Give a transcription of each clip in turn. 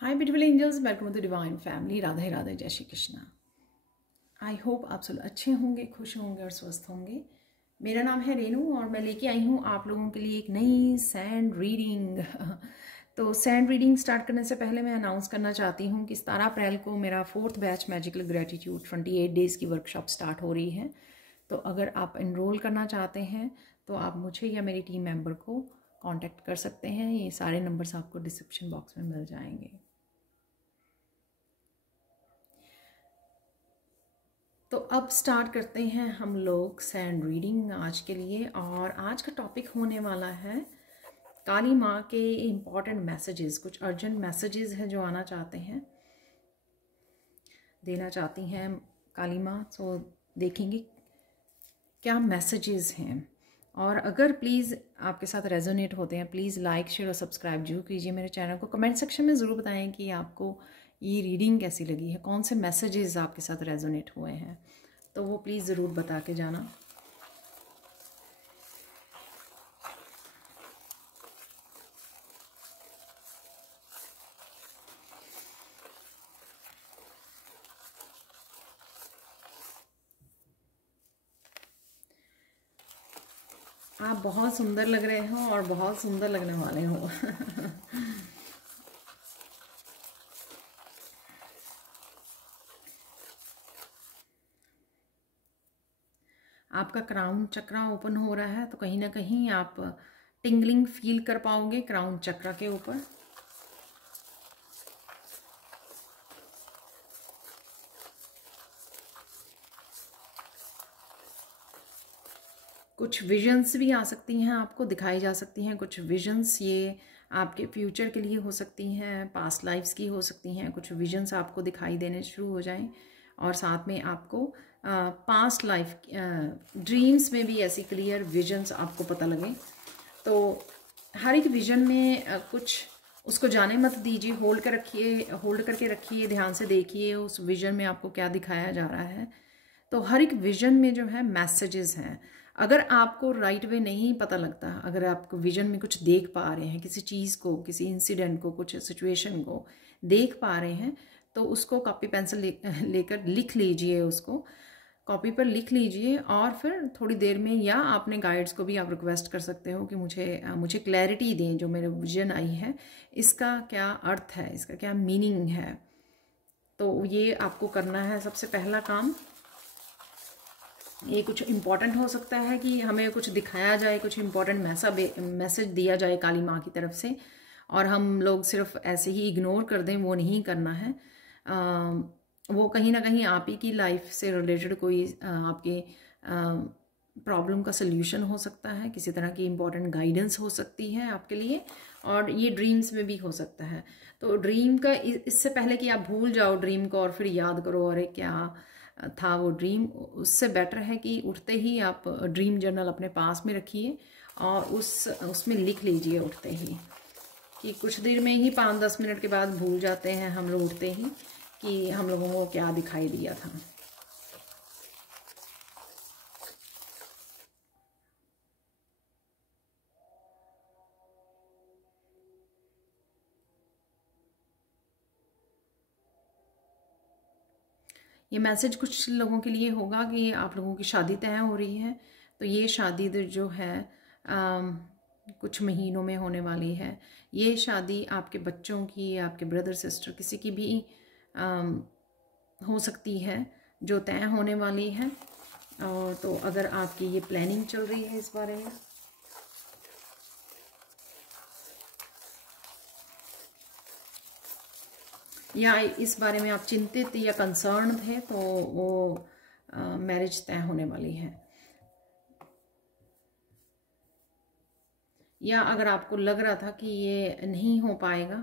Hi beautiful angels, welcome to divine family. Radhe Radhe, जय Shri Krishna. I hope आप सब अच्छे होंगे, खुश होंगे और स्वस्थ होंगे। मेरा नाम है रेनू और मैं लेके आई हूँ आप लोगों के लिए एक नई सैंड रीडिंग। तो सैंड रीडिंग स्टार्ट करने से पहले मैं अनाउंस करना चाहती हूँ कि 17 अप्रैल को मेरा 4th batch magical gratitude 28 days की वर्कशॉप स्टार्ट हो रही है। तो अगर आप इनरोल करना चाहते हैं तो आप मुझे या मेरी टीम मेंबर को कांटेक्ट कर सकते हैं। ये सारे नंबर्स आपको डिस्क्रिप्शन बॉक्स में मिल जाएंगे। तो अब स्टार्ट करते हैं हम लोग सैंड रीडिंग आज के लिए। और आज का टॉपिक होने वाला है काली माँ के इम्पॉर्टेंट मैसेजेस। कुछ अर्जेंट मैसेजेस हैं जो आना चाहते हैं, देना चाहती हैं काली माँ। सो देखेंगे क्या मैसेजेस हैं। और अगर प्लीज़ आपके साथ रेजोनेट होते हैं, प्लीज़ लाइक शेयर और सब्सक्राइब जरूर कीजिए मेरे चैनल को। कमेंट सेक्शन में ज़रूर बताएं कि आपको ये रीडिंग कैसी लगी है, कौन से मैसेजेस आपके साथ रेजोनेट हुए हैं, तो वो प्लीज़ ज़रूर बता के जाना। आप बहुत सुंदर लग रहे हो और बहुत सुंदर लगने वाले हो। आपका क्राउन चक्रा ओपन हो रहा है, तो कहीं ना कहीं आप टिंगलिंग फील कर पाओगे क्राउन चक्रा के ऊपर। कुछ विजन्स भी आ सकती हैं, आपको दिखाई जा सकती हैं कुछ विजन्स। ये आपके फ्यूचर के लिए हो सकती हैं, पास्ट लाइफ्स की हो सकती हैं। कुछ विजन्स आपको दिखाई देने शुरू हो जाएं और साथ में आपको पास्ट लाइफ ड्रीम्स में भी ऐसी क्लियर विजन्स आपको पता लगे। तो हर एक विजन में कुछ उसको जाने मत दीजिए, होल्ड करके रखिए, ध्यान से देखिए उस विजन में आपको क्या दिखाया जा रहा है। तो हर एक विजन में जो है मैसेजेस हैं। अगर आपको राइट वे नहीं पता लगता, अगर आप विजन में कुछ देख पा रहे हैं, किसी चीज़ को, किसी इंसिडेंट को, कुछ सिचुएशन को देख पा रहे हैं, तो उसको कॉपी पेंसिल लेकर लिख लीजिए, उसको कॉपी पर लिख लीजिए। और फिर थोड़ी देर में, या आपने गाइड्स को भी आप रिक्वेस्ट कर सकते हो कि मुझे क्लैरिटी दें, जो मेरे विजन आई है इसका क्या अर्थ है, इसका क्या मीनिंग है। तो ये आपको करना है सबसे पहला काम। ये कुछ इम्पॉर्टेंट हो सकता है कि हमें कुछ दिखाया जाए, कुछ इम्पॉर्टेंट मैसेज दिया जाए काली माँ की तरफ से, और हम लोग सिर्फ ऐसे ही इग्नोर कर दें, वो नहीं करना है। वो कहीं ना कहीं आप ही की लाइफ से रिलेटेड कोई आपके प्रॉब्लम का सल्यूशन हो सकता है, किसी तरह की इम्पॉर्टेंट गाइडेंस हो सकती है आपके लिए। और ये ड्रीम्स में भी हो सकता है। तो ड्रीम का, इससे पहले कि आप भूल जाओ ड्रीम को और फिर याद करो अरे क्या था वो ड्रीम, उससे बेटर है कि उठते ही आप ड्रीम जर्नल अपने पास में रखिए और उसमें लिख लीजिए उठते ही। कि कुछ देर में ही 5-10 मिनट के बाद भूल जाते हैं हम लोग उठते ही कि हम लोगों को क्या दिखाई दिया था। ये मैसेज कुछ लोगों के लिए होगा कि आप लोगों की शादी तय हो रही है। तो ये शादी जो है कुछ महीनों में होने वाली है। ये शादी आपके बच्चों की, आपके ब्रदर सिस्टर, किसी की भी हो सकती है जो तय होने वाली है। और तो अगर आपकी ये प्लानिंग चल रही है इस बारे में, या इस बारे में आप चिंतित या कंसर्न थे, तो वो मैरिज तय होने वाली है। या अगर आपको लग रहा था कि ये नहीं हो पाएगा,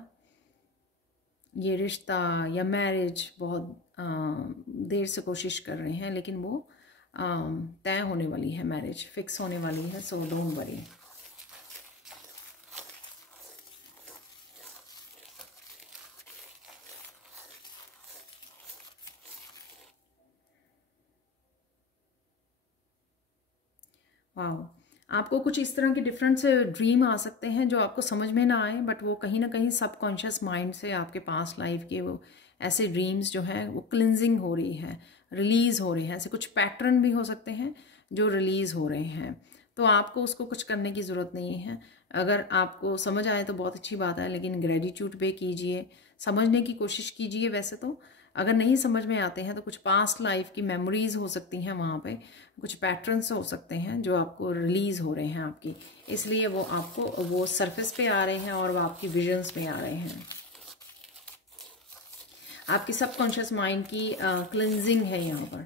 ये रिश्ता या मैरिज, बहुत देर से कोशिश कर रहे हैं, लेकिन वो तय होने वाली है, मैरिज फिक्स होने वाली है। So don't worry. वाह, आपको कुछ इस तरह के डिफरेंट से ड्रीम आ सकते हैं जो आपको समझ में ना आए, बट वो कहीं ना कहीं सबकॉन्शियस माइंड से आपके पास्ट लाइफ के वो ऐसे ड्रीम्स जो हैं वो क्लिनजिंग हो रही है, रिलीज़ हो रही है। ऐसे कुछ पैटर्न भी हो सकते हैं जो रिलीज़ हो रहे हैं, तो आपको उसको कुछ करने की ज़रूरत नहीं है। अगर आपको समझ आए तो बहुत अच्छी बात है, लेकिन ग्रेटिट्यूड पे कीजिए, समझने की कोशिश कीजिए। वैसे तो अगर नहीं समझ में आते हैं तो कुछ पास्ट लाइफ की मेमोरीज हो सकती हैं, वहाँ पे कुछ पैटर्न्स हो सकते हैं जो आपको रिलीज़ हो रहे हैं आपकी, इसलिए वो आपको वो सरफेस पे आ रहे हैं और वो आपकी विजन्स में आ रहे हैं। आपकी सबकॉन्शियस माइंड की क्लिनजिंग है यहाँ पर।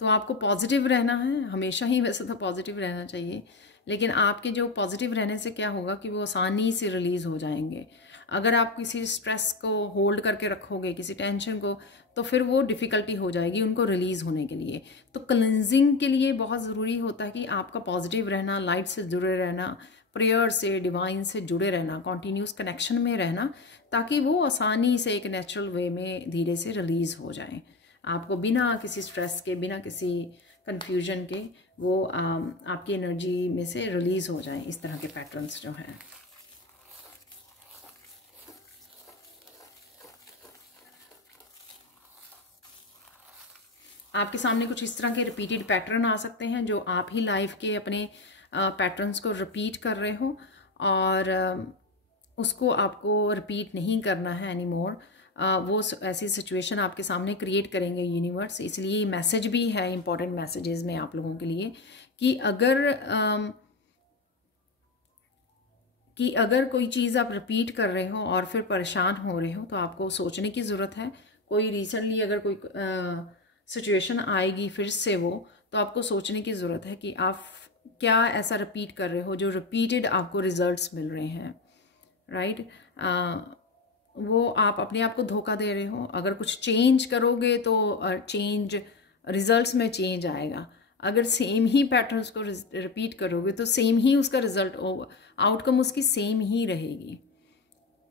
तो आपको पॉजिटिव रहना है हमेशा ही, वैसे तो पॉजिटिव रहना चाहिए, लेकिन आपके जो पॉजिटिव रहने से क्या होगा कि वो आसानी से रिलीज़ हो जाएंगे। अगर आप किसी स्ट्रेस को होल्ड करके रखोगे, किसी टेंशन को, तो फिर वो डिफ़िकल्टी हो जाएगी उनको रिलीज़ होने के लिए। तो क्लिनजिंग के लिए बहुत ज़रूरी होता है कि आपका पॉजिटिव रहना, लाइट से जुड़े रहना, प्रेयर से, डिवाइन से जुड़े रहना, कॉन्टीन्यूस कनेक्शन में रहना, ताकि वो आसानी से एक नेचुरल वे में धीरे से रिलीज़ हो जाए। आपको बिना किसी स्ट्रेस के, बिना किसी कन्फ्यूजन के वो आपकी एनर्जी में से रिलीज़ हो जाएं, इस तरह के पैटर्न्स जो हैं। आपके सामने कुछ इस तरह के रिपीटेड पैटर्न आ सकते हैं जो आप ही लाइफ के अपने पैटर्न्स को रिपीट कर रहे हो, और उसको आपको रिपीट नहीं करना है एनी मोर। वो ऐसी सिचुएशन आपके सामने क्रिएट करेंगे यूनिवर्स। इसलिए मैसेज भी है, इंपॉर्टेंट मैसेजेस में आप लोगों के लिए, कि अगर कोई चीज़ आप रिपीट कर रहे हो और फिर परेशान हो रहे हो तो आपको सोचने की ज़रूरत है। कोई रिसेंटली अगर कोई सिचुएशन आएगी फिर से वो, तो आपको सोचने की ज़रूरत है कि आप क्या ऐसा रिपीट कर रहे हो जो रिपीटेड आपको रिजल्ट्स मिल रहे हैं, राइट। वो आप अपने आप को धोखा दे रहे हो। अगर कुछ चेंज करोगे तो चेंज, रिजल्ट्स में चेंज आएगा। अगर सेम ही पैटर्न्स को रिपीट करोगे तो सेम ही उसका रिजल्ट, आउटकम उसकी सेम ही रहेगी,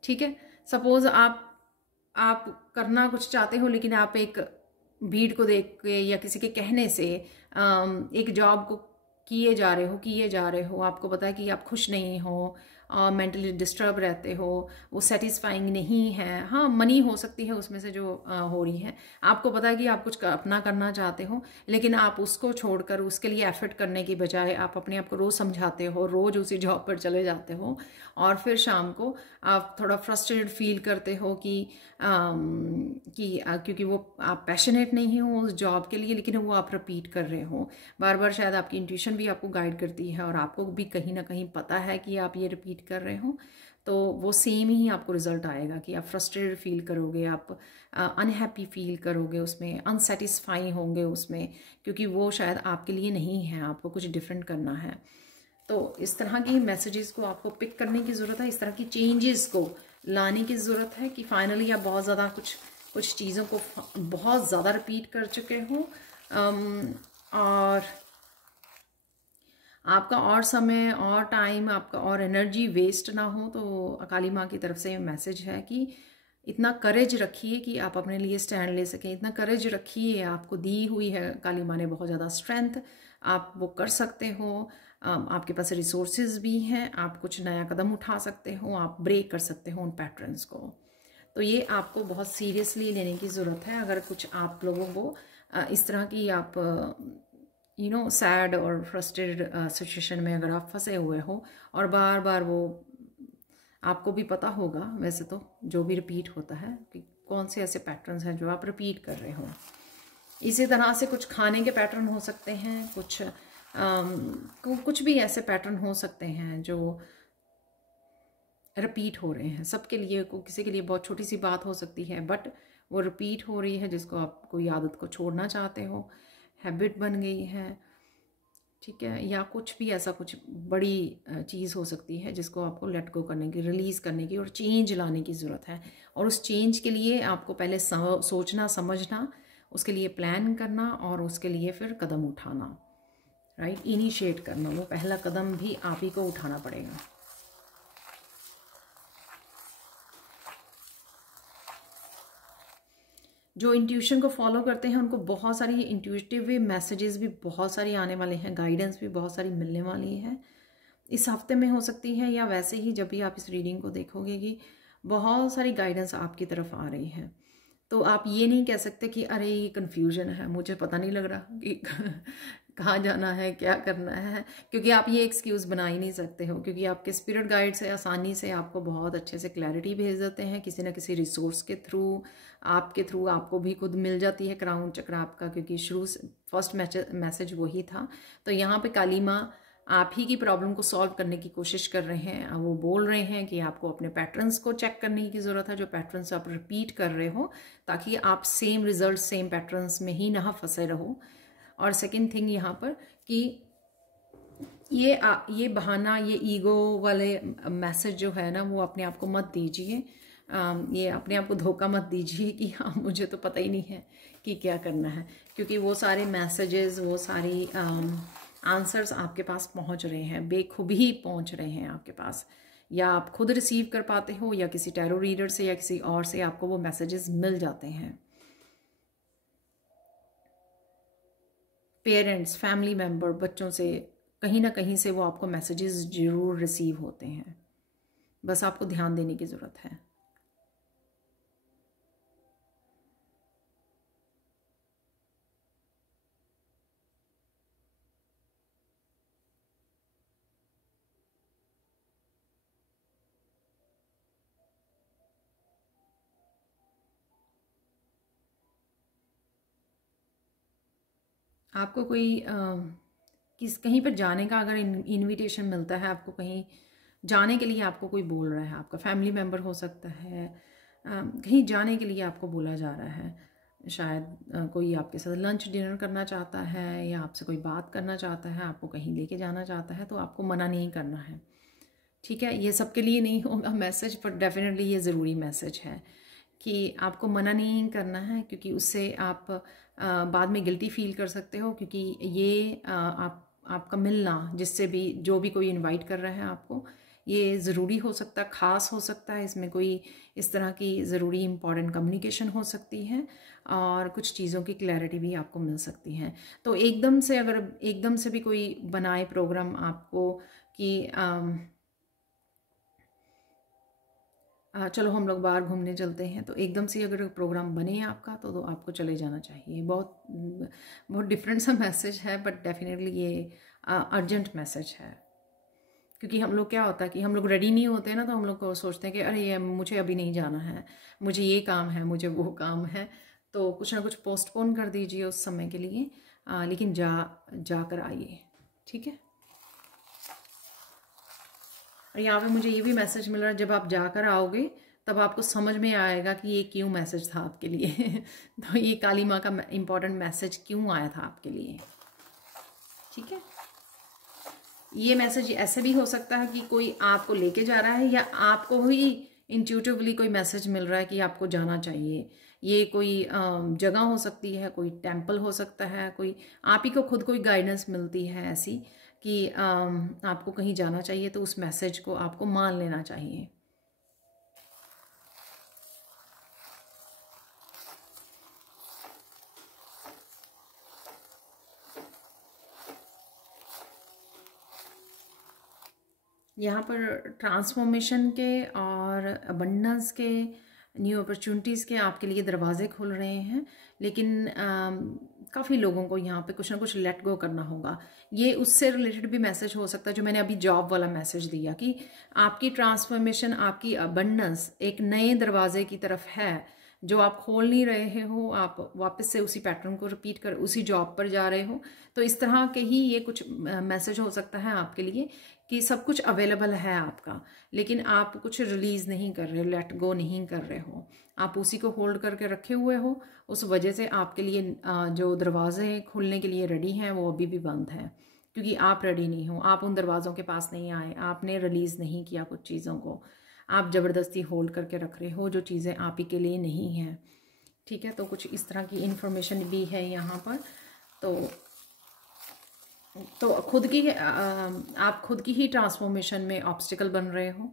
ठीक है। सपोज आप करना कुछ चाहते हो, लेकिन आप एक भीड़ को देख के या किसी के कहने से एक जॉब को किए जा रहे हो, आपको पता है कि आप खुश नहीं हो, मेंटली डिस्टर्ब रहते हो, वो सेटिस्फाइंग नहीं है। हाँ, मनी हो सकती है उसमें से जो हो रही है, आपको पता है कि आप कुछ अपना करना चाहते हो, लेकिन आप उसको छोड़कर उसके लिए एफर्ट करने की बजाय आप अपने आप को रोज़ समझाते हो, रोज़ उसी जॉब पर चले जाते हो, और फिर शाम को आप थोड़ा फ्रस्ट्रेटेड फील करते हो कि क्योंकि वो आप पैशनेट नहीं हो उस जॉब के लिए, लेकिन वो आप रिपीट कर रहे हो बार बार। शायद आपकी इंट्यूशन भी आपको गाइड करती है और आपको भी कहीं ना कहीं पता है कि आप ये रिपीट कर रहे हो, तो वो सेम ही आपको रिजल्ट आएगा कि आप फ्रस्ट्रेटेड फील करोगे, आप अनहैप्पी फील करोगे, उसमें अनसेटिस्फाई होंगे उसमें, क्योंकि वो शायद आपके लिए नहीं है, आपको कुछ डिफरेंट करना है। तो इस तरह की मैसेजेस को आपको पिक करने की ज़रूरत है, इस तरह की चेंजेस को लाने की ज़रूरत है कि फाइनली आप बहुत ज़्यादा कुछ चीज़ों को बहुत ज़्यादा रिपीट कर चुके हो, और आपका और समय और टाइम, आपका और एनर्जी वेस्ट ना हो। तो काली माँ की तरफ से मैसेज है कि इतना करेज रखिए कि आप अपने लिए स्टैंड ले सकें, इतना करेज रखिए, आपको दी हुई है काली माँ ने बहुत ज़्यादा स्ट्रेंथ, आप वो कर सकते हो। आपके पास रिसोर्सेज भी हैं, आप कुछ नया कदम उठा सकते हो, आप ब्रेक कर सकते हो उन पैटर्न्स को। तो ये आपको बहुत सीरियसली लेने की ज़रूरत है। अगर कुछ आप लोगों को इस तरह की आप सैड और फ्रस्ट्रेटेड सिचुएशन में अगर आप फंसे हुए हो और बार बार वो, आपको भी पता होगा वैसे तो जो भी रिपीट होता है कि कौन से ऐसे पैटर्न्स हैं जो आप रिपीट कर रहे हो। इसी तरह से कुछ खाने के पैटर्न हो सकते हैं, कुछ भी ऐसे पैटर्न हो सकते हैं जो रिपीट हो रहे हैं सबके लिए। किसी के लिए बहुत छोटी सी बात हो सकती है, बट वो रिपीट हो रही है, जिसको आप कोई आदत को छोड़ना चाहते हो, हैबिट बन गई है, ठीक है। या कुछ भी ऐसा कुछ बड़ी चीज़ हो सकती है जिसको आपको लेट गो करने की, रिलीज़ करने की और चेंज लाने की ज़रूरत है। और उस चेंज के लिए आपको पहले सोचना, समझना, उसके लिए प्लान करना और उसके लिए फिर कदम उठाना, राइट, इनिशिएट करना। वो पहला कदम भी आप ही को उठाना पड़ेगा। जो इंट्यूशन को फॉलो करते हैं उनको बहुत सारी इंट्यूटिव मैसेजेस भी बहुत सारी आने वाले हैं, गाइडेंस भी बहुत सारी मिलने वाली है। इस हफ्ते में हो सकती है या वैसे ही जब भी आप इस रीडिंग को देखोगे कि बहुत सारी गाइडेंस आपकी तरफ आ रही है। तो आप ये नहीं कह सकते कि अरे ये कन्फ्यूजन है, मुझे पता नहीं लग रहा कि कहाँ जाना है, क्या करना है, क्योंकि आप ये एक्सक्यूज़ बना ही नहीं सकते हो, क्योंकि आपके स्पिरिट गाइड से आसानी से आपको बहुत अच्छे से क्लैरिटी भेज देते हैं किसी ना किसी रिसोर्स के थ्रू, आपके थ्रू आपको भी खुद मिल जाती है क्राउन चक्र आपका, क्योंकि शुरू से फर्स्ट मैसेज वही था। तो यहाँ पे काली माँ आप ही की प्रॉब्लम को सॉल्व करने की कोशिश कर रहे हैं। वो बोल रहे हैं कि आपको अपने पैटर्न्स को चेक करने की ज़रूरत है, जो पैटर्न्स आप रिपीट कर रहे हो, ताकि आप सेम रिजल्ट सेम पैटर्न्स में ही ना फंसे रहो। और सेकंड थिंग यहाँ पर कि ये बहाना, ये ईगो वाले मैसेज जो है ना, वो अपने आप को मत दीजिए। ये अपने आप को धोखा मत दीजिए कि हाँ मुझे तो पता ही नहीं है कि क्या करना है, क्योंकि वो सारे मैसेजेस, वो सारी आंसर्स आपके पास पहुंच रहे हैं, बेखूबी पहुंच रहे हैं आपके पास। या आप खुद रिसीव कर पाते हो या किसी टैरो रीडर से या किसी और से आपको वो मैसेजेस मिल जाते हैं। पेरेंट्स, फैमिली मेम्बर, बच्चों से कहीं ना कहीं से वो आपको मैसेजेस ज़रूर रिसीव होते हैं, बस आपको ध्यान देने की ज़रूरत है। आपको कोई कहीं पर जाने का अगर इनविटेशन मिलता है, आपको कहीं जाने के लिए आपको कोई बोल रहा है, आपका फैमिली मेम्बर हो सकता है, कहीं जाने के लिए आपको बोला जा रहा है, शायद कोई आपके साथ लंच डिनर करना चाहता है या आपसे कोई बात करना चाहता है, आपको कहीं लेके जाना चाहता है, तो आपको मना नहीं करना है। ठीक है, ये सबके लिए नहीं होगा मैसेज, पर डेफिनेटली ये ज़रूरी मैसेज है कि आपको मना नहीं करना है, क्योंकि उससे आप बाद में गिल्टी फील कर सकते हो, क्योंकि ये आपका मिलना जिससे भी, जो भी कोई इनवाइट कर रहा है आपको, ये ज़रूरी हो सकता है, ख़ास हो सकता है, इसमें कोई इस तरह की ज़रूरी इम्पॉर्टेंट कम्युनिकेशन हो सकती है और कुछ चीज़ों की क्लैरिटी भी आपको मिल सकती है। तो एकदम से अगर एकदम से भी कोई बनाए प्रोग्राम आपको कि चलो हम लोग बाहर घूमने चलते हैं, तो एकदम से अगर प्रोग्राम बने आपका तो आपको चले जाना चाहिए। बहुत बहुत डिफरेंट सा मैसेज है, बट डेफिनेटली ये अर्जेंट मैसेज है, क्योंकि हम लोग क्या होता है कि हम लोग रेडी नहीं होते हैं ना, तो हम लोग को सोचते हैं कि अरे ये मुझे अभी नहीं जाना है, मुझे ये काम है, मुझे वो काम है, तो कुछ ना कुछ पोस्टपोन कर दीजिए उस समय के लिए, लेकिन जाकर आइए। ठीक है। और यहाँ पे मुझे ये भी मैसेज मिल रहा है, जब आप जाकर आओगे तब आपको समझ में आएगा कि ये क्यों मैसेज था आपके लिए तो ये काली माँ का इम्पोर्टेंट मैसेज क्यों आया था आपके लिए। ठीक है, ये मैसेज ऐसे भी हो सकता है कि कोई आपको लेके जा रहा है, या आपको ही इंट्यूटिवली कोई मैसेज मिल रहा है कि आपको जाना चाहिए। ये कोई जगह हो सकती है, कोई टेम्पल हो सकता है, कोई आप ही को खुद कोई गाइडेंस मिलती है ऐसी कि आपको कहीं जाना चाहिए, तो उस मैसेज को आपको मान लेना चाहिए। यहाँ पर ट्रांसफॉर्मेशन के और अबंडेंस के, न्यू अपॉर्चुनिटीज़ के आपके लिए दरवाजे खुल रहे हैं, लेकिन काफ़ी लोगों को यहाँ पे कुछ ना कुछ लेट गो करना होगा। ये उससे रिलेटेड भी मैसेज हो सकता है जो मैंने अभी जॉब वाला मैसेज दिया, कि आपकी ट्रांसफॉर्मेशन, आपकी अबंडेंस एक नए दरवाजे की तरफ है जो आप खोल नहीं रहे हो, आप वापस से उसी पैटर्न को रिपीट कर उसी जॉब पर जा रहे हो। तो इस तरह के ही ये कुछ मैसेज हो सकता है आपके लिए कि सब कुछ अवेलेबल है आपका, लेकिन आप कुछ रिलीज़ नहीं कर रहे हो, लेट गो नहीं कर रहे हो, आप उसी को होल्ड करके रखे हुए हो। उस वजह से आपके लिए जो दरवाजे खुलने के लिए रेडी हैं वो अभी भी बंद हैं, क्योंकि आप रेडी नहीं हो, आप उन दरवाज़ों के पास नहीं आए, आपने रिलीज़ नहीं किया कुछ चीज़ों को, आप ज़बरदस्ती होल्ड करके रख रहे हो जो चीज़ें आप ही के लिए नहीं हैं। ठीक है, तो कुछ इस तरह की इन्फॉर्मेशन भी है यहाँ पर। तो खुद की आप खुद की ही ट्रांसफॉर्मेशन में ऑब्स्टिकल बन रहे हो,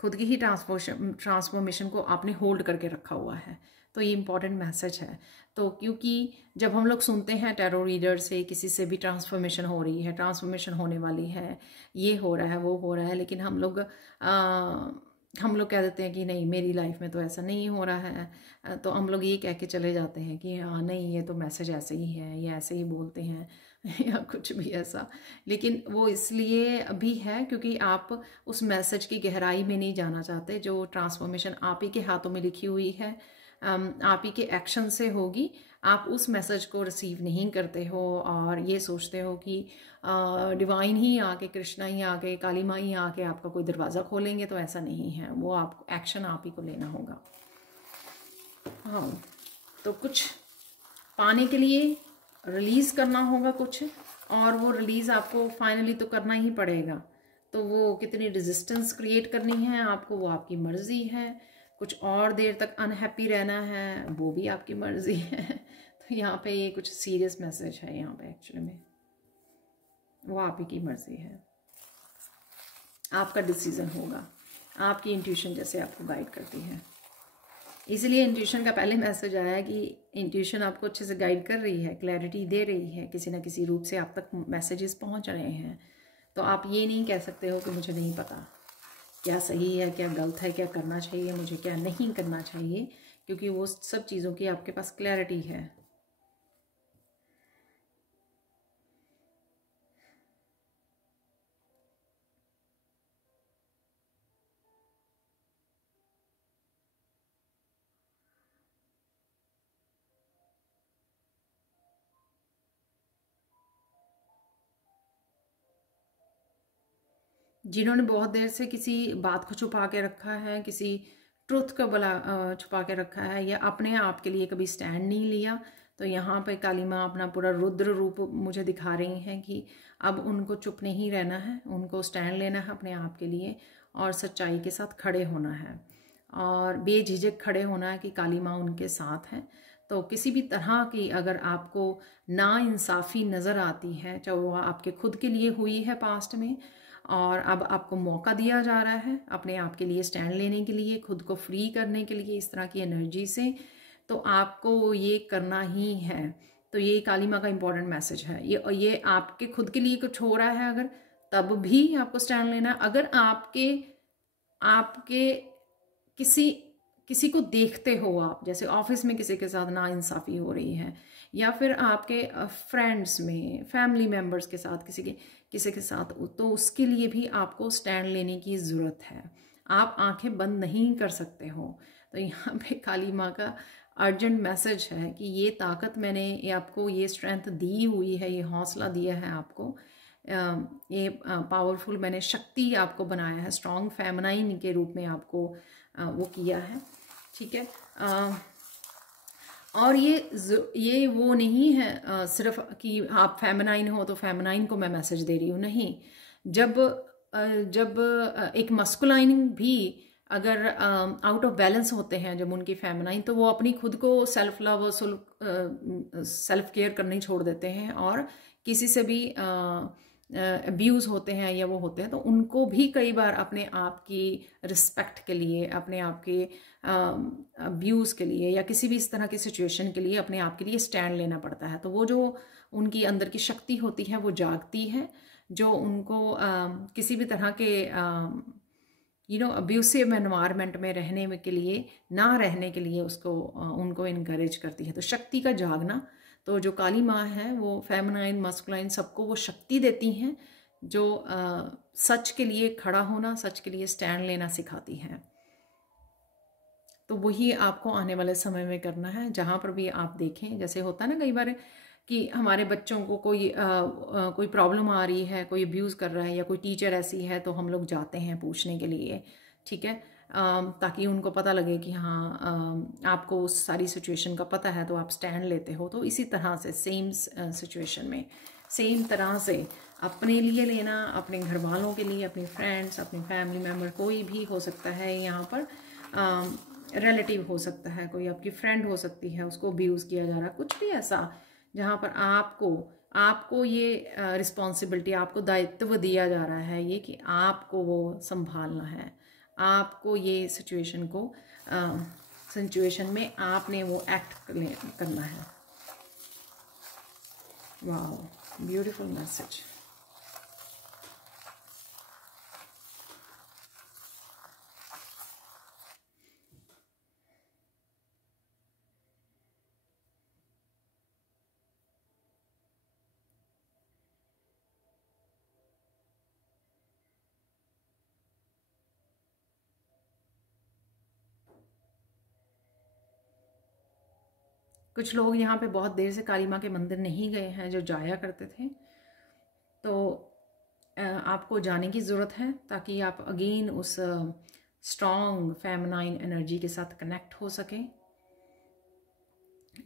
खुद की ही ट्रांसफॉर्मेशन को आपने होल्ड करके रखा हुआ है। तो ये इंपॉर्टेंट मैसेज है। तो क्योंकि जब हम लोग सुनते हैं टैरो रीडर से, किसी से भी ट्रांसफॉर्मेशन हो रही है, ट्रांसफॉर्मेशन होने वाली है, ये हो रहा है, वो हो रहा है, लेकिन हम लोग कह देते हैं कि नहीं, मेरी लाइफ में तो ऐसा नहीं हो रहा है। तो हम लोग ये कह के चले जाते हैं कि हाँ नहीं, ये तो मैसेज ऐसे ही है, ये ऐसे ही बोलते हैं या कुछ भी ऐसा। लेकिन वो इसलिए भी है क्योंकि आप उस मैसेज की गहराई में नहीं जाना चाहते। जो ट्रांसफॉर्मेशन आप ही के हाथों में लिखी हुई है, आप ही के एक्शन से होगी, आप उस मैसेज को रिसीव नहीं करते हो और ये सोचते हो कि डिवाइन ही आके, कृष्णा ही आके, काली माँ ही आके आपका कोई दरवाज़ा खोलेंगे। तो ऐसा नहीं है, वो आप एक्शन आप ही को लेना होगा। हाँ, तो कुछ पाने के लिए रिलीज़ करना होगा कुछ, और वो रिलीज़ आपको फाइनली तो करना ही पड़ेगा। तो वो कितनी रेजिस्टेंस क्रिएट करनी है आपको, वो आपकी मर्ज़ी है। कुछ और देर तक अनहैप्पी रहना है, वो भी आपकी मर्ज़ी है। तो यहाँ पे ये कुछ सीरियस मैसेज है यहाँ पे एक्चुअली में, वो आप ही की मर्ज़ी है, आपका डिसीज़न होगा, आपकी इंट्यूशन जैसे आपको गाइड करती है। इसलिए इंट्यूशन का पहले मैसेज आया कि इंट्यूशन आपको अच्छे से गाइड कर रही है, क्लैरिटी दे रही है, किसी न किसी रूप से आप तक मैसेजेस पहुंच रहे हैं। तो आप ये नहीं कह सकते हो कि मुझे नहीं पता क्या सही है, क्या गलत है, क्या करना चाहिए मुझे, क्या नहीं करना चाहिए, क्योंकि वो सब चीज़ों की आपके पास क्लैरिटी है। जिन्होंने बहुत देर से किसी बात को छुपा के रखा है, किसी ट्रुथ को छुपा के रखा है, या अपने आप के लिए कभी स्टैंड नहीं लिया, तो यहाँ पे काली माँ अपना पूरा रुद्र रूप मुझे दिखा रही हैं कि अब उनको चुप नहीं रहना है, उनको स्टैंड लेना है अपने आप के लिए और सच्चाई के साथ खड़े होना है और बेझिझक खड़े होना है कि काली माँ उनके साथ है। तो किसी भी तरह की अगर आपको नाइंसाफ़ी नज़र आती है, चाहे वो आपके खुद के लिए हुई है पास्ट में, और अब आपको मौका दिया जा रहा है अपने आप के लिए स्टैंड लेने के लिए, खुद को फ्री करने के लिए इस तरह की एनर्जी से, तो आपको ये करना ही है। तो ये काली माँ का इम्पोर्टेंट मैसेज है। ये आपके खुद के लिए कुछ हो रहा है अगर, तब भी आपको स्टैंड लेना। अगर आपके आपके किसी किसी को देखते हो आप, जैसे ऑफिस में किसी के साथ नाइंसाफ़ी हो रही है, या फिर आपके फ्रेंड्स में, फैमिली मेम्बर्स के साथ किसी के साथ, तो उसके लिए भी आपको स्टैंड लेने की ज़रूरत है। आप आंखें बंद नहीं कर सकते हो। तो यहाँ पे काली माँ का अर्जेंट मैसेज है कि ये ताकत मैंने आपको, ये स्ट्रेंथ दी हुई है, ये हौसला दिया है आपको, ये पावरफुल मैंने शक्ति आपको बनाया है, स्ट्रॉन्ग फेमिनाइन के रूप में आपको वो किया है। ठीक है। और ये वो नहीं है सिर्फ कि आप फेमिनाइन हो तो फेमिनाइन को मैं मैसेज दे रही हूँ, नहीं। जब एक मस्कुलाइन भी अगर आउट ऑफ बैलेंस होते हैं, जब उनकी फेमिनाइन, तो वो अपनी खुद को सेल्फ लव और सेल्फ केयर करनी छोड़ देते हैं और किसी से भी अब्यूज़ होते हैं या वो होते हैं, तो उनको भी कई बार अपने आप की रिस्पेक्ट के लिए, अपने आप के अब्यूज़ के लिए, या किसी भी इस तरह की सिचुएशन के लिए अपने आप के लिए स्टैंड लेना पड़ता है। तो वो जो उनकी अंदर की शक्ति होती है वो जागती है, जो उनको किसी भी तरह के अब्यूसिव एनवायरनमेंट में रहने में के लिए, ना रहने के लिए उसको उनको इनकरेज करती है। तो शक्ति का जागना, तो जो काली माँ है वो फेमिनाइन मस्कुलाइन सबको वो शक्ति देती हैं जो सच के लिए खड़ा होना, सच के लिए स्टैंड लेना सिखाती हैं। तो वही आपको आने वाले समय में करना है। जहाँ पर भी आप देखें, जैसे होता है ना कई बार कि हमारे बच्चों को कोई प्रॉब्लम आ रही है, कोई अब्यूज़ कर रहा है, या कोई टीचर ऐसी है, तो हम लोग जाते हैं पूछने के लिए, ठीक है, ताकि उनको पता लगे कि हाँ आपको उस सारी सिचुएशन का पता है, तो आप स्टैंड लेते हो। तो इसी तरह से सेम सिचुएशन में सेम तरह से अपने लिए लेना, अपने घर वालों के लिए, अपने फ्रेंड्स, अपने फैमिली मेम्बर, कोई भी हो सकता है यहाँ पर, रिलेटिव हो सकता है, कोई आपकी फ्रेंड हो सकती है, उसको अब्यूज़ किया जा रहा है, कुछ भी ऐसा जहाँ पर आपको ये रिस्पॉन्सिबिलिटी, आपको दायित्व दिया जा रहा है ये कि आपको वो संभालना है, आपको ये सिचुएशन में आपने वो एक्ट करना है। Wow, beautiful message. कुछ लोग यहाँ पे बहुत देर से काली माँ के मंदिर नहीं गए हैं, जो जाया करते थे, तो आपको जाने की ज़रूरत है ताकि आप अगेन उस स्ट्रॉन्ग फेमिनाइन एनर्जी के साथ कनेक्ट हो सकें,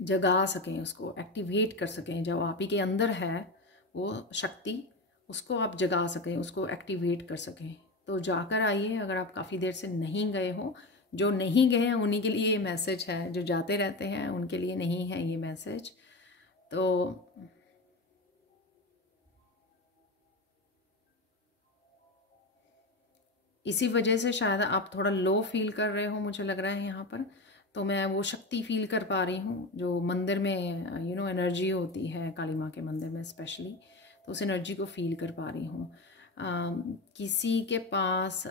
जगा सकें, उसको एक्टिवेट कर सकें। जो आप ही के अंदर है वो शक्ति, उसको आप जगा सकें, उसको एक्टिवेट कर सकें। तो जाकर आइए, अगर आप काफ़ी देर से नहीं गए हो। जो नहीं गए हैं उन्हीं के लिए ये मैसेज है, जो जाते रहते हैं उनके लिए नहीं है ये मैसेज। तो इसी वजह से शायद आप थोड़ा लो फील कर रहे हो, मुझे लग रहा है यहाँ पर। तो मैं वो शक्ति फील कर पा रही हूँ जो मंदिर में एनर्जी होती है, काली माँ के मंदिर में स्पेशली, तो उस एनर्जी को फील कर पा रही हूँ। किसी के पास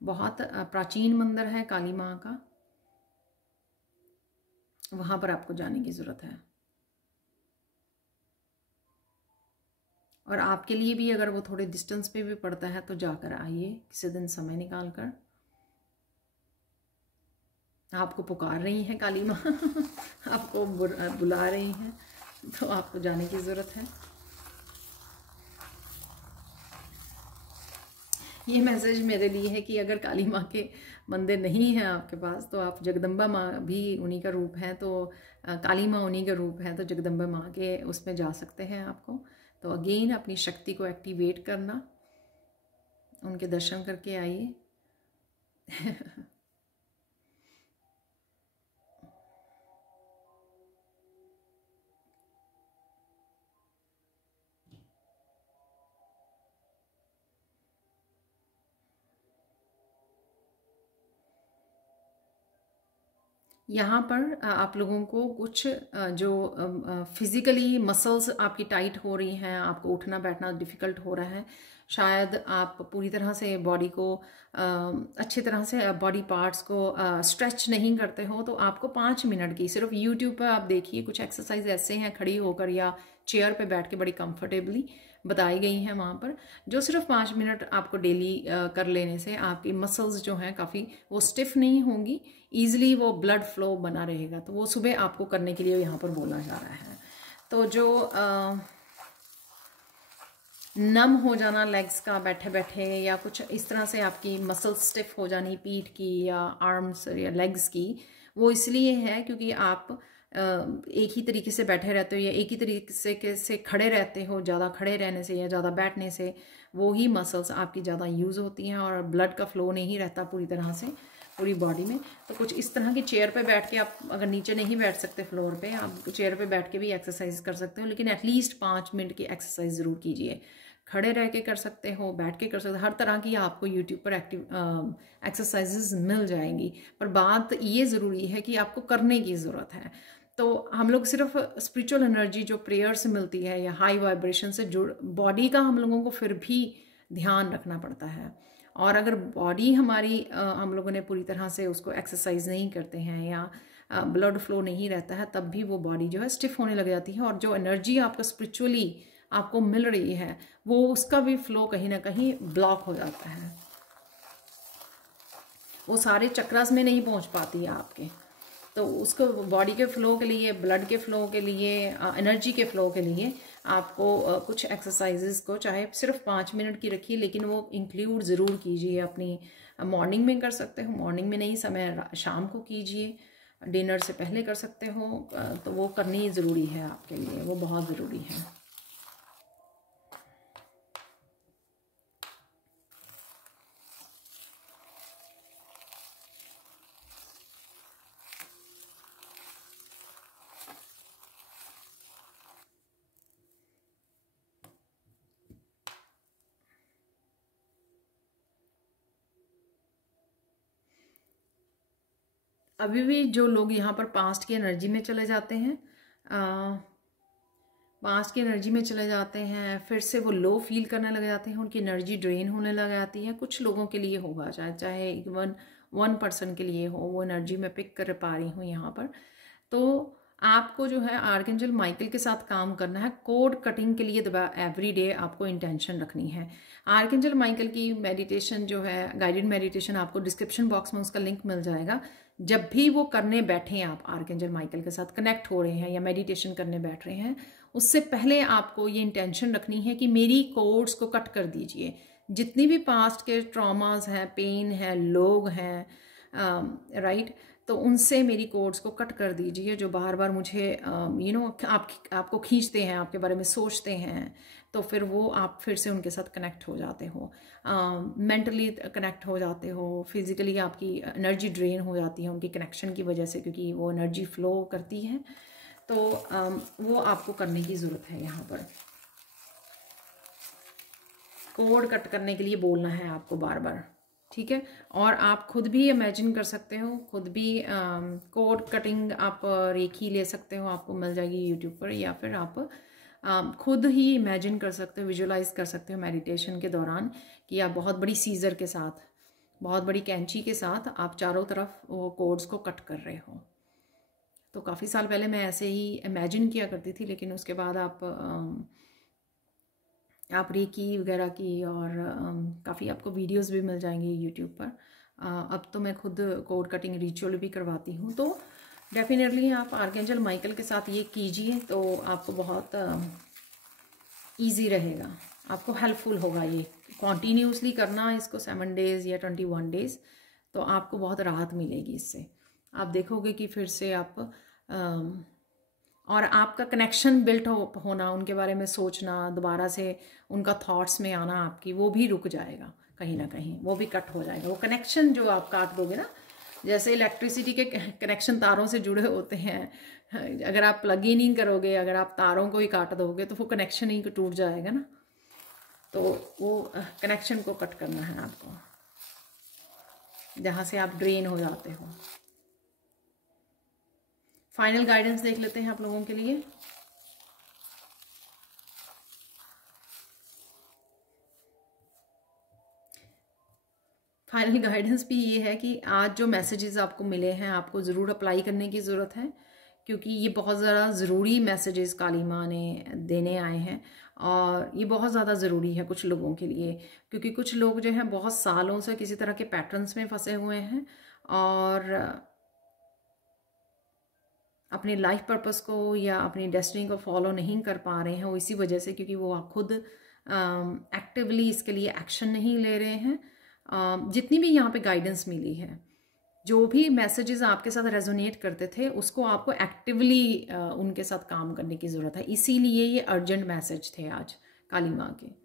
बहुत प्राचीन मंदिर है काली माँ का, वहाँ पर आपको जाने की ज़रूरत है। और आपके लिए भी अगर वो थोड़े डिस्टेंस पे भी पड़ता है तो जाकर आइए किसी दिन समय निकाल कर। आपको पुकार रही हैं काली माँ आपको बुला रही हैं, तो आपको जाने की ज़रूरत है। ये मैसेज मेरे लिए है कि अगर काली माँ के मंदिर नहीं है आपके पास तो आप जगदम्बा माँ भी उन्हीं का रूप है, तो काली माँ उन्हीं का रूप है, तो जगदम्बा माँ के उसमें जा सकते हैं आपको। तो अगेन अपनी शक्ति को एक्टिवेट करना, उनके दर्शन करके आइए यहाँ पर आप लोगों को कुछ जो फिज़िकली मसल्स आपकी टाइट हो रही हैं, आपको उठना बैठना डिफ़िकल्ट हो रहा है, शायद आप पूरी तरह से बॉडी को अच्छी तरह से बॉडी पार्ट्स को स्ट्रेच नहीं करते हो, तो आपको 5 मिनट की सिर्फ यूट्यूब पर आप देखिए, कुछ एक्सरसाइज ऐसे हैं खड़ी होकर या चेयर पे बैठ के बड़ी कंफर्टेबली बताई गई हैं वहाँ पर, जो सिर्फ 5 मिनट आपको डेली कर लेने से आपकी मसल्स जो हैं काफ़ी वो स्टिफ नहीं होंगी, ईजिली वो ब्लड फ्लो बना रहेगा। तो वो सुबह आपको करने के लिए यहाँ पर बोला जा रहा है। तो जो नम हो जाना लेग्स का बैठे बैठे या कुछ इस तरह से आपकी मसल स्टिफ हो जानी पीठ की या आर्म्स या लेग्स की, वो इसलिए है क्योंकि आप एक ही तरीके से बैठे रहते हो या एक ही तरीके से खड़े रहते हो, ज़्यादा खड़े रहने से या ज़्यादा बैठने से वो ही मसल्स आपकी ज़्यादा यूज़ होती हैं और ब्लड का फ्लो नहीं रहता पूरी तरह से पूरी बॉडी में। तो कुछ इस तरह की चेयर पे बैठ के, आप अगर नीचे नहीं बैठ सकते फ्लोर पे, आप चेयर पे बैठ के भी एक्सरसाइज कर सकते हो, लेकिन एटलीस्ट 5 मिनट की एक्सरसाइज ज़रूर कीजिए। खड़े रह के कर सकते हो, बैठ के कर सकते हो, हर तरह की आपको यूट्यूब पर एक्सरसाइजेज मिल जाएंगी। पर बात ये ज़रूरी है कि आपको करने की ज़रूरत है। तो हम लोग सिर्फ स्पिरिचुअल एनर्जी जो प्रेयर से मिलती है या हाई वाइब्रेशन से जुड़, बॉडी का हम लोगों को फिर भी ध्यान रखना पड़ता है। और अगर बॉडी हमारी हम लोगों ने पूरी तरह से उसको एक्सरसाइज नहीं करते हैं या ब्लड फ्लो नहीं रहता है, तब भी वो बॉडी जो है स्टिफ होने लग जाती है और जो एनर्जी आपको स्पिरिचुअली आपको मिल रही है वो उसका भी फ्लो कहीं ना कहीं ब्लॉक हो जाता है, वो सारे चक्रास में नहीं पहुंच पाती है आपके। तो उसको बॉडी के फ्लो के लिए, ब्लड के फ्लो के लिए, एनर्जी के फ्लो के लिए आपको कुछ एक्सरसाइजेस को चाहे सिर्फ 5 मिनट की रखिए, लेकिन वो इंक्लूड ज़रूर कीजिए अपनी मॉर्निंग में कर सकते हो, मॉर्निंग में नहीं, समय शाम को कीजिए, डिनर से पहले कर सकते हो, तो वो करनी ज़रूरी है आपके लिए, वो बहुत ज़रूरी है। अभी भी जो लोग यहाँ पर पास्ट की एनर्जी में चले जाते हैं, पास्ट की एनर्जी में चले जाते हैं, फिर से वो लो फील करने लग जाते हैं, उनकी एनर्जी ड्रेन होने लग जाती है। कुछ लोगों के लिए होगा, चाहे इवन वन पर्सन के लिए हो, वो एनर्जी मैं पिक कर पा रही हूँ यहाँ पर। तो आपको जो है आर्कएंजल माइकल के साथ काम करना है। कोड कटिंग के लिए एवरी डे आपको इंटेंशन रखनी है। आर्कएंजल माइकल की मेडिटेशन जो है, गाइडेड मेडिटेशन, आपको डिस्क्रिप्शन बॉक्स में उसका लिंक मिल जाएगा। जब भी वो करने बैठे आप आर्कएंजल माइकल के साथ कनेक्ट हो रहे हैं या मेडिटेशन करने बैठ रहे हैं, उससे पहले आपको ये इंटेंशन रखनी है कि मेरी कोड्स को कट कर दीजिए। जितनी भी पास्ट के ट्रॉमास हैं, पेन है, लोग हैं, राइट, तो उनसे मेरी कोड्स को कट कर दीजिए, जो बार बार मुझे आपको खींचते हैं, आपके बारे में सोचते हैं। तो फिर वो आप फिर से उनके साथ कनेक्ट हो जाते हो, मेंटली कनेक्ट हो जाते हो, फिजिकली आपकी एनर्जी ड्रेन हो जाती है उनकी कनेक्शन की वजह से, क्योंकि वो एनर्जी फ्लो करती है। तो वो आपको करने की ज़रूरत है। यहाँ पर कोड कट करने के लिए बोलना है आपको बार बार, ठीक है। और आप खुद भी इमेजिन कर सकते हो, खुद भी कोड कटिंग आप रेखी ले सकते हो, आपको मिल जाएगी यूट्यूब पर, या फिर आप खुद ही इमेजिन कर सकते हो, विजुलाइज कर सकते हो मेडिटेशन के दौरान कि आप बहुत बड़ी सीजर के साथ, बहुत बड़ी कैंची के साथ आप चारों तरफ वो कोड्स को कट कर रहे हो। तो काफ़ी साल पहले मैं ऐसे ही इमेजिन किया करती थी, लेकिन उसके बाद आप रेकी वगैरह की और काफ़ी आपको वीडियोस भी मिल जाएंगे यूट्यूब पर। अब तो मैं खुद कोड कटिंग रिचुअल भी करवाती हूँ। तो डेफिनेटली आप आर्कएंजल माइकल के साथ ये कीजिए, तो आपको बहुत इजी रहेगा, आपको हेल्पफुल होगा। ये कॉन्टीन्यूसली करना इसको 7 डेज़ या 21 डेज़, तो आपको बहुत राहत मिलेगी इससे। आप देखोगे कि फिर से आप और आपका कनेक्शन बिल्ट होना, उनके बारे में सोचना, दोबारा से उनका थॉट्स में आना आपकी, वो भी रुक जाएगा कहीं ना कहीं, वो भी कट हो जाएगा। वो कनेक्शन जो आप काट दोगे ना, जैसे इलेक्ट्रिसिटी के कनेक्शन तारों से जुड़े होते हैं, अगर आप प्लग इन नहीं करोगे, अगर आप तारों को ही काट दोगे तो वो कनेक्शन ही टूट जाएगा ना। तो वो कनेक्शन को कट करना है आपको, जहाँ से आप ड्रेन हो जाते हो। फाइनल गाइडेंस देख लेते हैं आप लोगों के लिए। फाइनल गाइडेंस भी ये है कि आज जो मैसेजेस आपको मिले हैं, आपको ज़रूर अप्लाई करने की ज़रूरत है, क्योंकि ये बहुत ज़्यादा ज़रूरी मैसेजेस काली माँ ने देने आए हैं। और ये बहुत ज़्यादा ज़रूरी है कुछ लोगों के लिए, क्योंकि कुछ लोग जो हैं बहुत सालों से किसी तरह के पैटर्न्स में फंसे हुए हैं और अपने लाइफ पर्पस को या अपनी डेस्टिनी को फॉलो नहीं कर पा रहे हैं। वो इसी वजह से, क्योंकि वो खुद एक्टिवली इसके लिए एक्शन नहीं ले रहे हैं। जितनी भी यहाँ पे गाइडेंस मिली है, जो भी मैसेजेस आपके साथ रेजोनेट करते थे, उसको आपको एक्टिवली उनके साथ काम करने की ज़रूरत है। इसीलिए ये अर्जेंट मैसेज थे आज काली माँ के।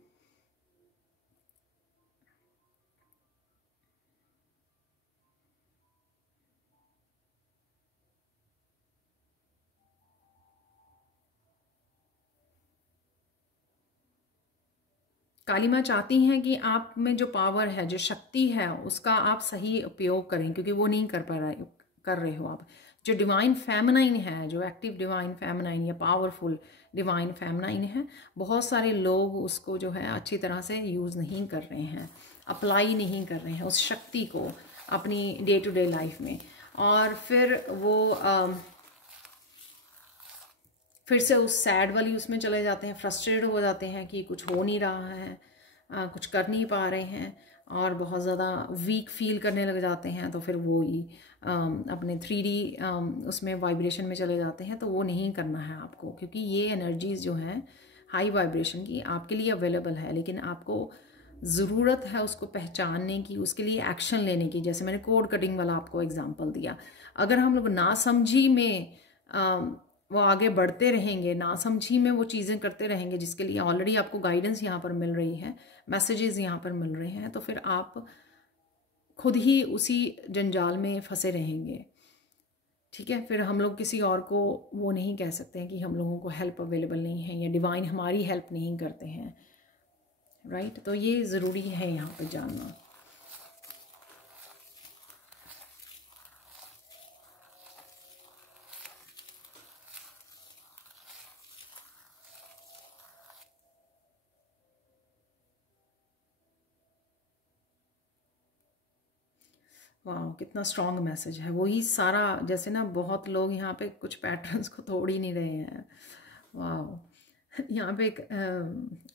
काली माँ चाहती हैं कि आप में जो पावर है, जो शक्ति है, उसका आप सही उपयोग करें, क्योंकि वो नहीं कर रहे हो आप। जो डिवाइन फेमिनाइन है, जो एक्टिव डिवाइन फेमिनाइन या पावरफुल डिवाइन फेमिनाइन है, बहुत सारे लोग उसको जो है अच्छी तरह से यूज़ नहीं कर रहे हैं, अप्लाई नहीं कर रहे हैं उस शक्ति को अपनी डे टू डे लाइफ में। और फिर वो फिर से उस सैड वाली उसमें चले जाते हैं, फ्रस्ट्रेटेड हो जाते हैं कि कुछ हो नहीं रहा है, कुछ कर नहीं पा रहे हैं, और बहुत ज़्यादा वीक फील करने लग जाते हैं। तो फिर वो ही अपने 3D उसमें वाइब्रेशन में चले जाते हैं। तो वो नहीं करना है आपको, क्योंकि ये एनर्जीज़ जो हैं हाई वाइब्रेशन की आपके लिए अवेलेबल है, लेकिन आपको ज़रूरत है उसको पहचानने की, उसके लिए एक्शन लेने की। जैसे मैंने कोड कटिंग वाला आपको एग्जांपल दिया, अगर हम लोग नासमझी में वो आगे बढ़ते रहेंगे, नासमझी में वो चीज़ें करते रहेंगे जिसके लिए ऑलरेडी आपको गाइडेंस यहाँ पर मिल रही है, मैसेजेस यहाँ पर मिल रहे हैं, तो फिर आप खुद ही उसी जंजाल में फंसे रहेंगे। ठीक है, फिर हम लोग किसी और को वो नहीं कह सकते हैं कि हम लोगों को हेल्प अवेलेबल नहीं है या डिवाइन हमारी हेल्प नहीं करते हैं, राइट। तो ये ज़रूरी है यहाँ पर जानना। वाह, कितना स्ट्रॉन्ग मैसेज है। वही सारा, जैसे ना बहुत लोग यहाँ पे कुछ पैटर्न्स को तोड़ ही नहीं रहे हैं। वाह, यहाँ पे एक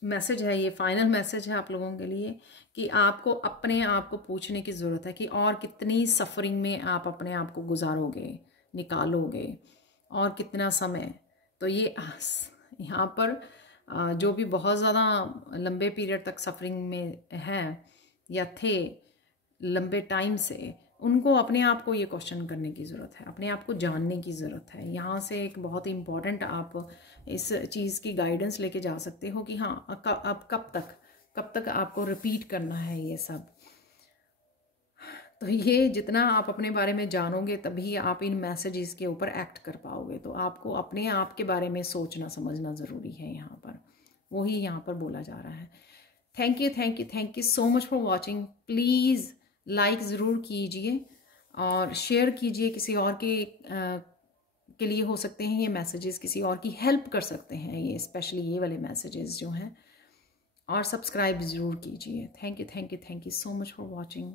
मैसेज है, ये फाइनल मैसेज है आप लोगों के लिए कि आपको अपने आप को पूछने की ज़रूरत है कि और कितनी सफरिंग में आप अपने आप को गुजारोगे, निकालोगे, और कितना समय। तो ये यहाँ पर जो भी बहुत ज़्यादा लंबे पीरियड तक सफरिंग में हैं या थे लंबे टाइम से, उनको अपने आप को ये क्वेश्चन करने की ज़रूरत है, अपने आप को जानने की ज़रूरत है। यहाँ से एक बहुत इम्पॉर्टेंट आप इस चीज़ की गाइडेंस लेके जा सकते हो कि हाँ, अब कब तक आपको रिपीट करना है ये सब। तो ये जितना आप अपने बारे में जानोगे तभी आप इन मैसेजेस के ऊपर एक्ट कर पाओगे। तो आपको अपने आप के बारे में सोचना समझना ज़रूरी है यहाँ पर, वही यहाँ पर बोला जा रहा है। Thank you so much for watching. Please like ज़रूर कीजिए और शेयर कीजिए, किसी और के लिए हो सकते हैं ये मैसेजेस, किसी और की हेल्प कर सकते हैं ये, स्पेशली ये वाले मैसेजेस जो हैं। और सब्सक्राइब ज़रूर कीजिए। Thank you so much for watching.